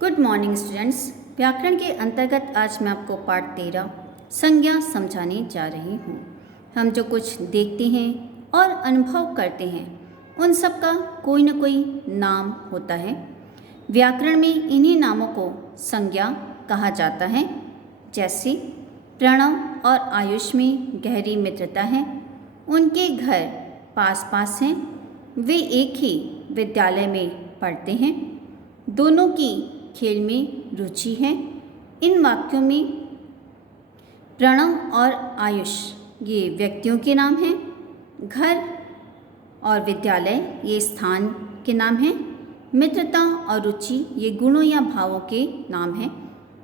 Good morning students. व्याकरण के अंतर्गत आज मैं आपको पाठ 13 संज्ञा समझाने जा रही हूँ। हम जो कुछ देखते हैं और अनुभव करते हैं उन सब का कोई न कोई नाम होता है। व्याकरण में इन्हीं नामों को संज्ञा कहा जाता है। जैसे प्रणव और आयुष में गहरी मित्रता है, उनके घर पास पास हैं, वे एक ही विद्यालय में पढ़ते हैं, दोनों की खेल में रुचि है। इन वाक्यों में प्रणव और आयुष ये व्यक्तियों के नाम हैं, घर और विद्यालय ये स्थान के नाम हैं, मित्रता और रुचि ये गुणों या भावों के नाम हैं।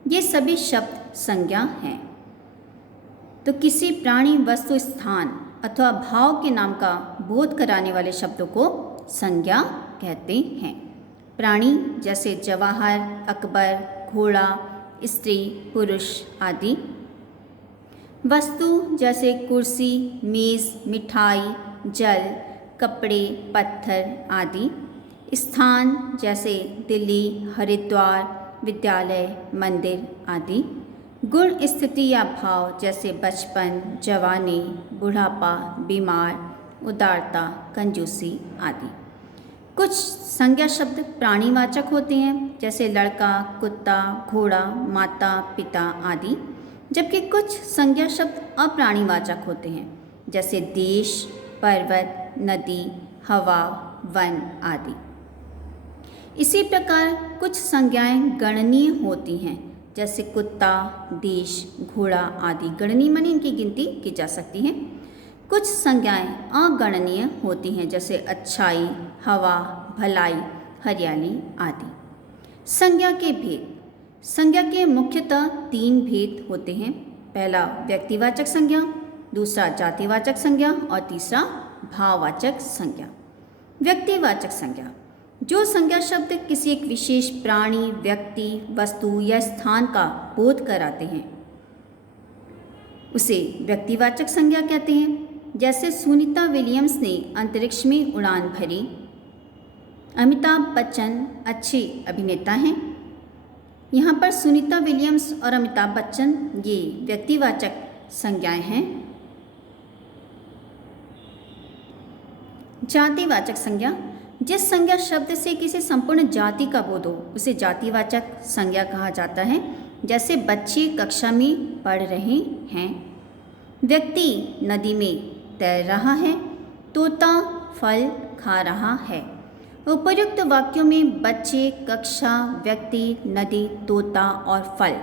ये सभी शब्द संज्ञा हैं। तो किसी प्राणी, वस्तु, स्थान अथवा भाव के नाम का बोध कराने वाले शब्दों को संज्ञा कहते हैं। प्राणी जैसे जवाहर, अकबर, घोड़ा, स्त्री, पुरुष आदि। वस्तु जैसे कुर्सी, मेज़, मिठाई, जल, कपड़े, पत्थर आदि। स्थान जैसे दिल्ली, हरिद्वार, विद्यालय, मंदिर आदि। गुण, स्थिति या भाव जैसे बचपन, जवानी, बुढ़ापा, बीमार, उदारता, कंजूसी आदि। कुछ संज्ञा शब्द प्राणीवाचक होते हैं जैसे लड़का, कुत्ता, घोड़ा, माता, पिता आदि, जबकि कुछ संज्ञा शब्द अप्राणीवाचक होते हैं जैसे देश, पर्वत, नदी, हवा, वन आदि। इसी प्रकार कुछ संज्ञाएं गणनीय होती हैं जैसे कुत्ता, देश, घोड़ा आदि। गणनीय माने इनकी गिनती की जा सकती है। कुछ संज्ञाएं अगणनीय होती हैं जैसे अच्छाई, हवा, भलाई, हरियाली आदि। संज्ञा के भेद। संज्ञा के मुख्यतः 3 भेद होते हैं। पहला व्यक्तिवाचक संज्ञा, दूसरा जातिवाचक संज्ञा और तीसरा भाववाचक संज्ञा। व्यक्तिवाचक संज्ञा जो संज्ञा शब्द किसी एक विशेष प्राणी, व्यक्ति, वस्तु या स्थान का बोध कराते हैं उसे व्यक्तिवाचक संज्ञा कहते हैं। जैसे सुनीता विलियम्स ने अंतरिक्ष में उड़ान भरी। अमिताभ बच्चन अच्छे अभिनेता हैं। यहाँ पर सुनीता विलियम्स और अमिताभ बच्चन ये व्यक्तिवाचक संज्ञाएं हैं। जातिवाचक संज्ञा जिस संज्ञा शब्द से किसी संपूर्ण जाति का बोध हो उसे जातिवाचक संज्ञा कहा जाता है। जैसे बच्चे कक्षा में पढ़ रहे हैं, व्यक्ति नदी में तैर रहा है, तोता फल खा रहा है। उपर्युक्त वाक्यों में बच्चे, कक्षा, व्यक्ति, नदी, तोता और फल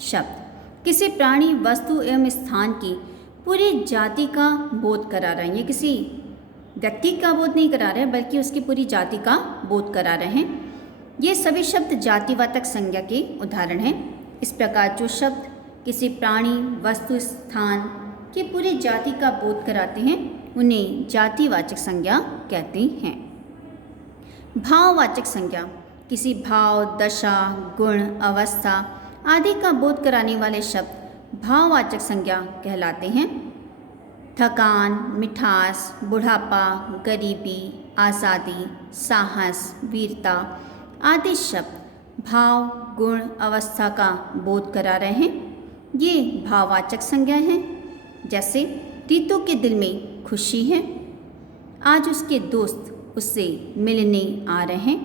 शब्द किसी प्राणी, वस्तु एवं स्थान की पूरी जाति का बोध करा रहे हैं। ये किसी व्यक्ति का बोध नहीं करा रहे बल्कि उसकी पूरी जाति का बोध करा रहे हैं। ये सभी शब्द जातिवाचक संज्ञा के उदाहरण हैं। इस प्रकार जो शब्द किसी प्राणी, वस्तु, स्थान की पूरी जाति का बोध कराते हैं उन्हें जातिवाचक संज्ञा कहते हैं। भाववाचक संज्ञा किसी भाव, दशा, गुण, अवस्था आदि का बोध कराने वाले शब्द भाववाचक संज्ञा कहलाते हैं। थकान, मिठास, बुढ़ापा, गरीबी, आज़ादी, साहस, वीरता आदि शब्द भाव, गुण, अवस्था का बोध करा रहे हैं। ये भाववाचक संज्ञा हैं। जैसे रीतू के दिल में खुशी है, आज उसके दोस्त उससे मिलने आ रहे हैं,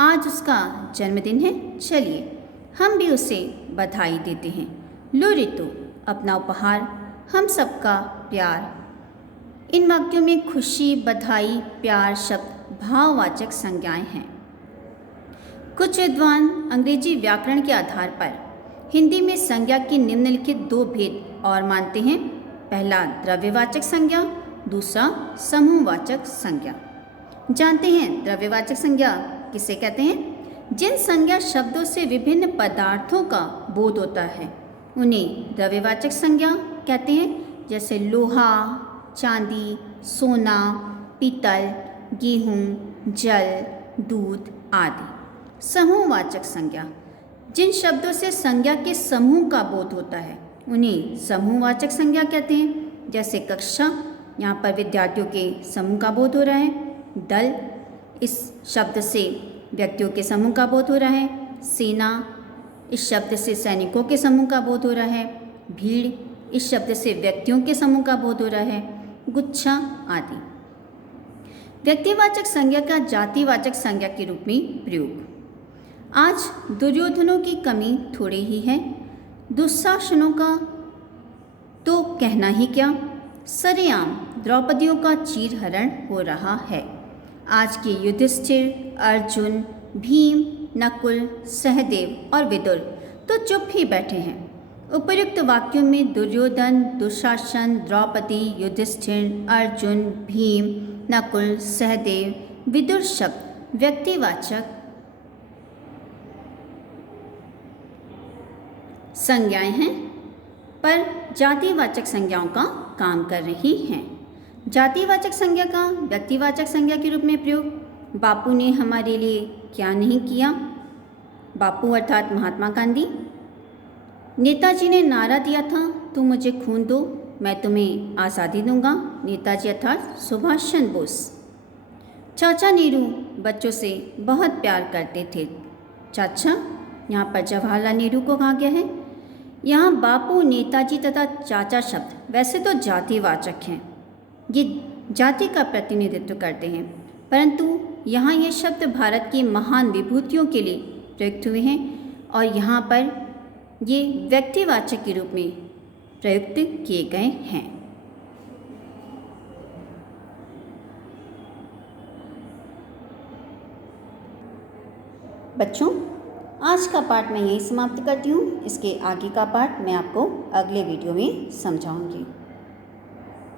आज उसका जन्मदिन है, चलिए हम भी उसे बधाई देते हैं। लो रीतू अपना उपहार, हम सबका प्यार। इन वाक्यों में खुशी, बधाई, प्यार शब्द भाववाचक संज्ञाएं हैं। कुछ विद्वान अंग्रेजी व्याकरण के आधार पर हिंदी में संज्ञा के निम्नलिखित 2 भेद और मानते हैं। पहला द्रव्यवाचक संज्ञा, दूसरा समूहवाचक संज्ञा। जानते हैं द्रव्यवाचक संज्ञा किसे कहते हैं? जिन संज्ञा शब्दों से विभिन्न पदार्थों का बोध होता है उन्हें द्रव्यवाचक संज्ञा कहते हैं। जैसे लोहा, चांदी, सोना, पीतल, गेहूँ, जल, दूध आदि। समूहवाचक संज्ञा जिन शब्दों से संज्ञा के समूह का बोध होता है उन्हें समूहवाचक संज्ञा कहते हैं। जैसे कक्षा, यहाँ पर विद्यार्थियों के समूह का बोध हो रहा है। दल, इस शब्द से व्यक्तियों के समूह का बोध हो रहा है। सेना, इस शब्द से सैनिकों के समूह का बोध हो रहा है। भीड़, इस शब्द से व्यक्तियों के समूह का बोध हो रहा है। गुच्छा आदि। व्यक्तिवाचक संज्ञा का जातिवाचक संज्ञा के रूप में प्रयोग। आज दुर्योधनों की कमी थोड़ी ही है, दुशासनों का तो कहना ही क्या, सरेआम द्रौपदियों का चीरहरण हो रहा है। आज के युधिष्ठिर, अर्जुन, भीम, नकुल, सहदेव और विदुर तो चुप ही बैठे हैं। उपर्युक्त वाक्यों में दुर्योधन, दुशासन, द्रौपदी, युधिष्ठिर, अर्जुन, भीम, नकुल, सहदेव, विदुर शब्द व्यक्तिवाचक संज्ञाएं हैं, पर जातिवाचक संज्ञाओं का काम कर रही हैं। जातिवाचक संज्ञा का व्यक्तिवाचक संज्ञा के रूप में प्रयोग। बापू ने हमारे लिए क्या नहीं किया। बापू अर्थात महात्मा गांधी। नेताजी ने नारा दिया था, तुम मुझे खून दो मैं तुम्हें आज़ादी दूंगा। नेताजी अर्थात सुभाष चंद्र बोस। चाचा नेहरू बच्चों से बहुत प्यार करते थे। चाचा, यहाँ पर जवाहरलाल नेहरू को कहा गया है। यहाँ बापू, नेताजी तथा चाचा शब्द वैसे तो जातिवाचक हैं, ये जाति का प्रतिनिधित्व करते हैं, परंतु यहाँ ये शब्द भारत की महान विभूतियों के लिए प्रयुक्त हुए हैं और यहाँ पर ये व्यक्तिवाचक के रूप में प्रयुक्त किए गए हैं। बच्चों, आज का पाठ मैं यहीं समाप्त करती हूँ। इसके आगे का पाठ मैं आपको अगले वीडियो में समझाऊंगी।